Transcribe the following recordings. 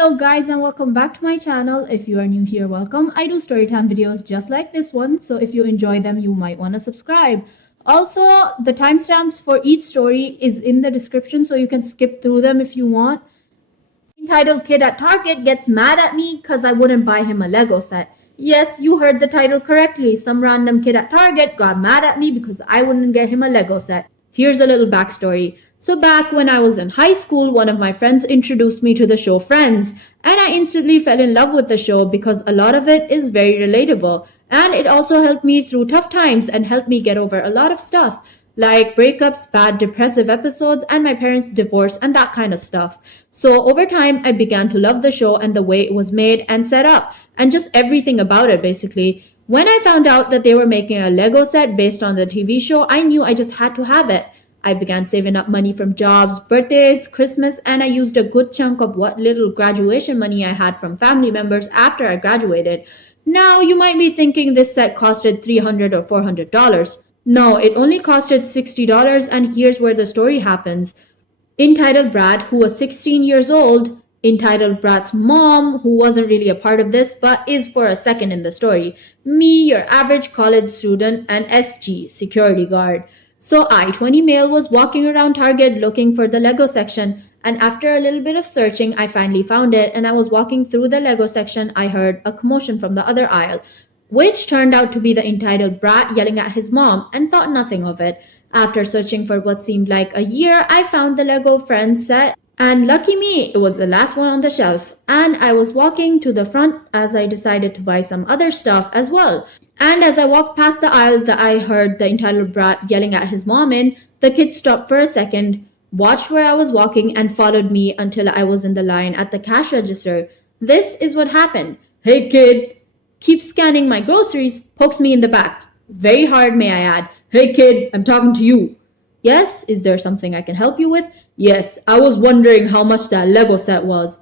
Hello guys and welcome back to my channel. If you are new here, welcome. I do storytime videos just like this one, so if you enjoy them, you might want to subscribe. Also, the timestamps for each story is in the description, so you can skip through them if you want. Entitled Kid at Target gets mad at me because I wouldn't buy him a Lego set. Yes, you heard the title correctly. Some random kid at Target got mad at me because I wouldn't get him a Lego set. Here's a little backstory. So back when I was in high school, one of my friends introduced me to the show Friends, and I instantly fell in love with the show because a lot of it is very relatable, and it also helped me through tough times and helped me get over a lot of stuff, like breakups, bad depressive episodes, and my parents' divorce and that kind of stuff. So over time, I began to love the show and the way it was made and set up, and just everything about it basically. When I found out that they were making a Lego set based on the TV show, I knew I just had to have it. I began saving up money from jobs, birthdays, Christmas, and I used a good chunk of what little graduation money I had from family members after I graduated. Now, you might be thinking this set costed $300 or $400. No, it only costed $60, and here's where the story happens. Entitled Brat, who was 16 years old, entitled Brat's mom, who wasn't really a part of this but is for a second in the story, me, your average college student, and SG, security guard. So I, 20 male, was walking around Target looking for the Lego section, and after a little bit of searching, I finally found it, and I was walking through the Lego section, I heard a commotion from the other aisle, which turned out to be the entitled Brat yelling at his mom, and thought nothing of it. After searching for what seemed like a year, I found the Lego Friends set, and lucky me, it was the last one on the shelf, and I was walking to the front as I decided to buy some other stuff as well. And as I walked past the aisle that I heard the entitled Brat yelling at his mom in, the kid stopped for a second, watched where I was walking, and followed me until I was in the line at the cash register. This is what happened. Hey kid, keeps scanning my groceries, pokes me in the back. Very hard, may I add. Hey kid, I'm talking to you. Yes, is there something I can help you with? Yes, I was wondering how much that Lego set was.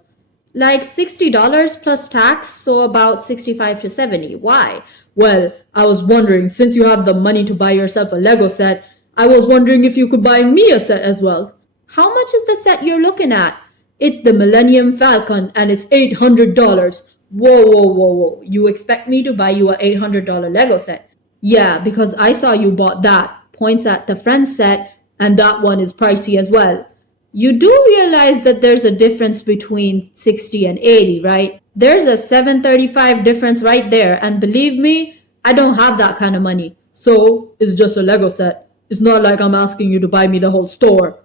Like $60 plus tax, so about 65 to 70. Why? Well, I was wondering, since you have the money to buy yourself a Lego set, I was wondering if you could buy me a set as well. How much is the set you're looking at? It's the Millennium Falcon and it's $800. Whoa, whoa, whoa, whoa. You expect me to buy you a $800 Lego set? Yeah, because I saw you bought that. Points at the Friends set, and that one is pricey as well. You do realize that there's a difference between 60 and 80, right? There's a 735 difference right there, and believe me, I don't have that kind of money. So, it's just a Lego set. It's not like I'm asking you to buy me the whole store.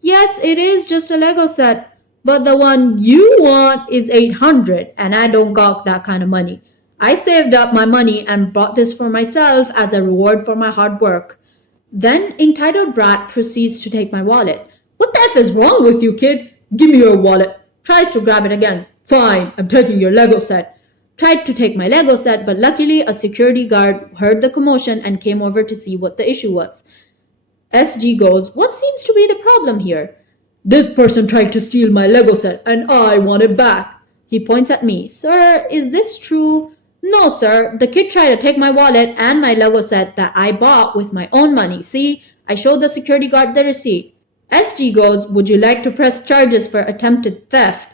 Yes, it is just a Lego set, but the one you want is 800, and I don't got that kind of money. I saved up my money and bought this for myself as a reward for my hard work. Then entitled Brat proceeds to take my wallet. What the F is wrong with you, kid? Give me your wallet. Tries to grab it again. Fine, I'm taking your Lego set. Tried to take my Lego set, but luckily a security guard heard the commotion and came over to see what the issue was. SG goes, what seems to be the problem here? This person tried to steal my Lego set and I want it back. He points at me. Sir, is this true? No, sir. The kid tried to take my wallet and my Lego set that I bought with my own money. See, I showed the security guard the receipt. SG goes, would you like to press charges for attempted theft?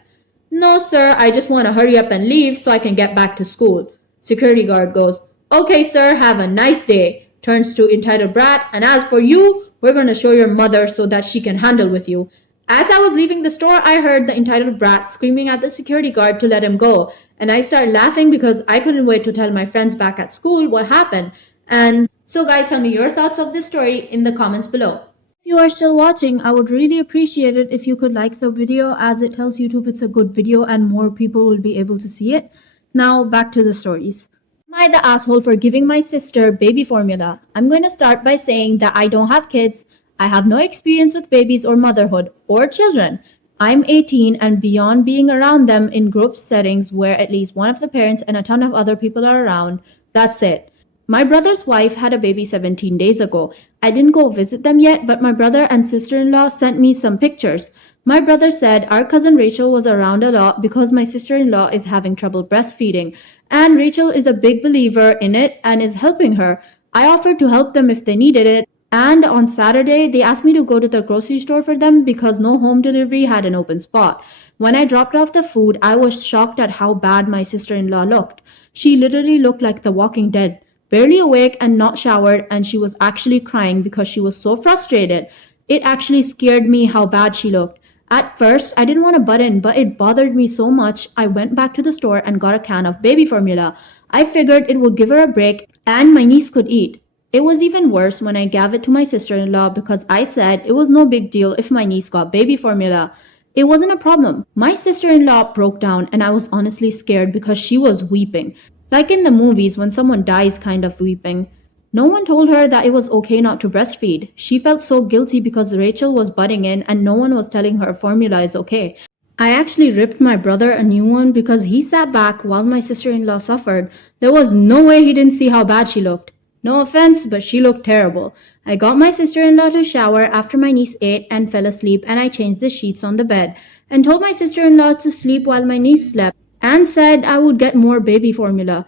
No, sir. I just want to hurry up and leave so I can get back to school. Security guard goes, okay, sir. Have a nice day. Turns to entitled Brat. And as for you, we're going to show your mother so that she can handle with you. As I was leaving the store, I heard the entitled Brat screaming at the security guard to let him go, and I started laughing because I couldn't wait to tell my friends back at school what happened. And so guys, tell me your thoughts of this story in the comments below. If you are still watching, I would really appreciate it if you could like the video, as it tells YouTube it's a good video and more people will be able to see it. Now back to the stories. Am I the asshole for giving my sister baby formula? I'm going to start by saying that I don't have kids. I have no experience with babies or motherhood or children. I'm 18 and beyond being around them in group settings where at least one of the parents and a ton of other people are around. That's it. My brother's wife had a baby 17 days ago. I didn't go visit them yet, but my brother and sister-in-law sent me some pictures. My brother said our cousin Rachel was around a lot because my sister-in-law is having trouble breastfeeding, and Rachel is a big believer in it and is helping her. I offered to help them if they needed it, And on Saturday, they asked me to go to the grocery store for them because no home delivery had an open spot. When I dropped off the food, I was shocked at how bad my sister in law looked. She literally looked like the walking dead, barely awake and not showered, and she was actually crying because she was so frustrated. It actually scared me how bad she looked. At first, I didn't want to butt in, but it bothered me so much, I went back to the store and got a can of baby formula. I figured it would give her a break and my niece could eat. It was even worse when I gave it to my sister in law because I said it was no big deal if my niece got baby formula. It wasn't a problem. My sister in law broke down and I was honestly scared because she was weeping. Like in the movies when someone dies, kind of weeping. No one told her that it was okay not to breastfeed. She felt so guilty because Rachel was butting in and no one was telling her formula is okay. I actually ripped my brother a new one because he sat back while my sister in law suffered. There was no way he didn't see how bad she looked. No offense, but she looked terrible. I got my sister in law to shower after my niece ate and fell asleep, and I changed the sheets on the bed and told my sister in law to sleep while my niece slept and said I would get more baby formula.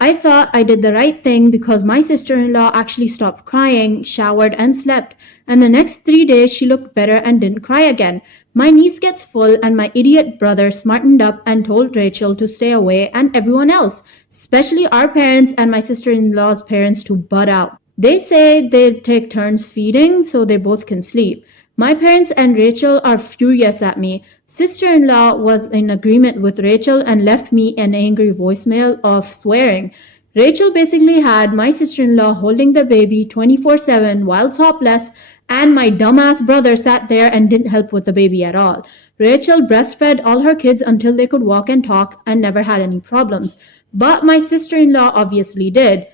I thought I did the right thing because my sister in law actually stopped crying, showered, and slept, and the next 3 days she looked better and didn't cry again. My niece gets full, and my idiot brother smartened up and told Rachel to stay away and everyone else, especially our parents and my sister in law's parents, to butt out. They say they take turns feeding so they both can sleep. My parents and Rachel are furious at me. Sister in law was in agreement with Rachel and left me an angry voicemail of swearing. Rachel basically had my sister in law holding the baby 24/7 while topless, and my dumbass brother sat there and didn't help with the baby at all. Rachel breastfed all her kids until they could walk and talk and never had any problems. But my sister in law obviously did.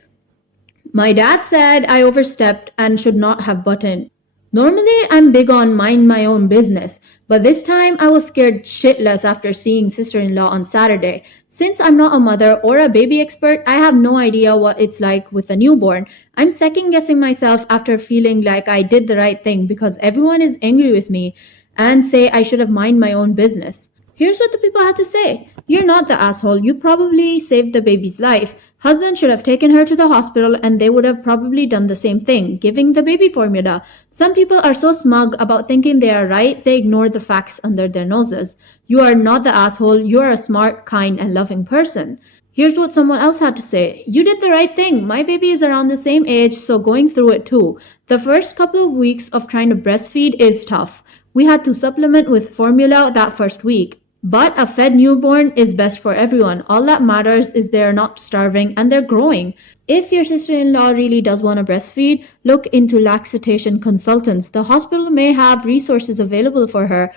My dad said I overstepped and should not have buttoned. Normally, I'm big on mind my own business, but this time I was scared shitless after seeing sister in law on Saturday. Since I'm not a mother or a baby expert, I have no idea what it's like with a newborn. I'm second guessing myself after feeling like I did the right thing because everyone is angry with me and say I should have mind my own business. Here's what the people had to say. You're not the asshole. You probably saved the baby's life. Husband should have taken her to the hospital and they would have probably done the same thing, giving the baby formula. Some people are so smug about thinking they are right, they ignore the facts under their noses. You are not the asshole. You are a smart, kind, and loving person. Here's what someone else had to say. You did the right thing. My baby is around the same age, so going through it too. The first couple of weeks of trying to breastfeed is tough. We had to supplement with formula that first week. But a fed newborn is best for everyone. All that matters is they're not starving and they're growing. If your sister-in-law really does want to breastfeed, look into lactation consultants. The hospital may have resources available for her.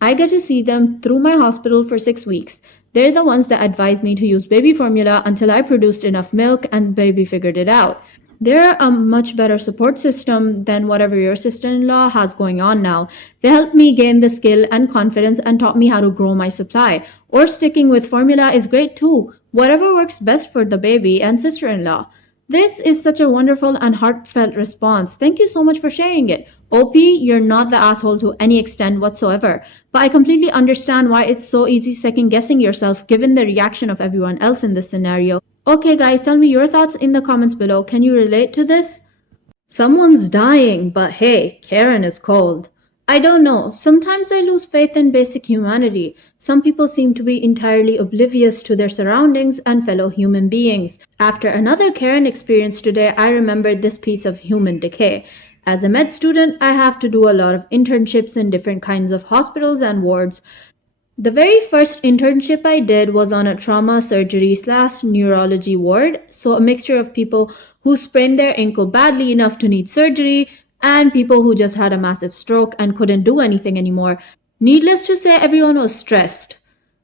I get to see them through my hospital for 6 weeks. They're the ones that advised me to use baby formula until I produced enough milk and baby figured it out. They're a much better support system than whatever your sister-in-law has going on now. They helped me gain the skill and confidence and taught me how to grow my supply. Or sticking with formula is great too. Whatever works best for the baby and sister-in-law. This is such a wonderful and heartfelt response. Thank you so much for sharing it. OP, you're not the asshole to any extent whatsoever, but I completely understand why it's so easy second guessing yourself given the reaction of everyone else in this scenario. Okay guys, tell me your thoughts in the comments below. Can you relate to this? Someone's dying, but hey, Karen is cold. I don't know. Sometimes I lose faith in basic humanity. Some people seem to be entirely oblivious to their surroundings and fellow human beings. After another Karen experience today, I remembered this piece of human decay. As a med student, I have to do a lot of internships in different kinds of hospitals and wards. The very first internship I did was on a trauma surgery / neurology ward, so a mixture of people who sprained their ankle badly enough to need surgery and people who just had a massive stroke and couldn't do anything anymore. Needless to say, everyone was stressed.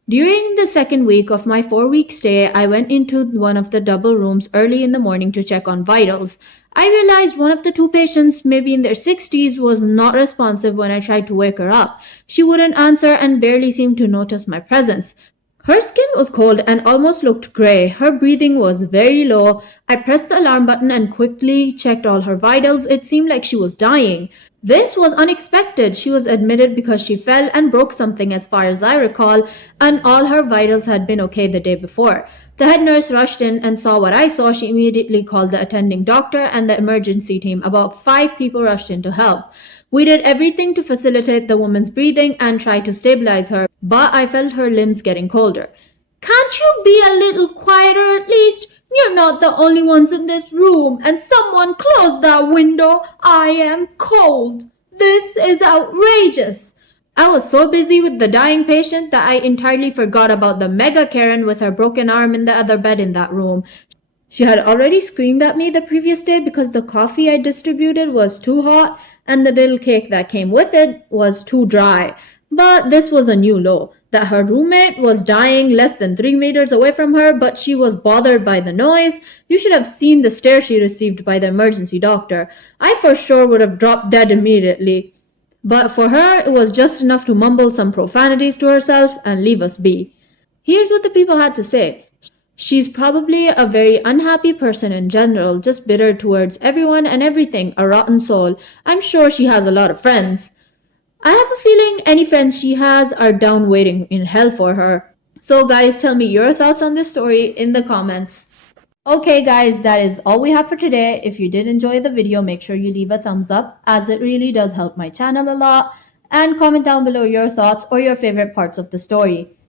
During the second week of my 4-week stay, I went into one of the double rooms early in the morning to check on vitals. I realized one of the two patients, maybe in their 60s, was not responsive when I tried to wake her up. She wouldn't answer and barely seemed to notice my presence. Her skin was cold and almost looked gray. Her breathing was very low. I pressed the alarm button and quickly checked all her vitals. It seemed like she was dying. This was unexpected. She was admitted because she fell and broke something, as far as I recall, and all her vitals had been okay the day before. The head nurse rushed in and saw what I saw. She immediately called the attending doctor and the emergency team. About 5 people rushed in to help. We did everything to facilitate the woman's breathing and try to stabilize her, but I felt her limbs getting colder. Can't you be a little quieter at least? You're not the only ones in this room, and someone close that window. I am cold. This is outrageous. I was so busy with the dying patient that I entirely forgot about the mega Karen with her broken arm in the other bed in that room. She had already screamed at me the previous day because the coffee I distributed was too hot and the little cake that came with it was too dry. But this was a new low, that her roommate was dying less than 3 meters away from her, but she was bothered by the noise. You should have seen the stare she received by the emergency doctor. I for sure would have dropped dead immediately. But for her, it was just enough to mumble some profanities to herself and leave us be. Here's what the people had to say. She's probably a very unhappy person in general, just bitter towards everyone and everything, a rotten soul. I'm sure she has a lot of friends. I have a feeling any friends she has are down waiting in hell for her. So guys, tell me your thoughts on this story in the comments. Okay guys, that is all we have for today. If you did enjoy the video, make sure you leave a thumbs up, as it really does help my channel a lot, and comment down below your thoughts or your favorite parts of the story.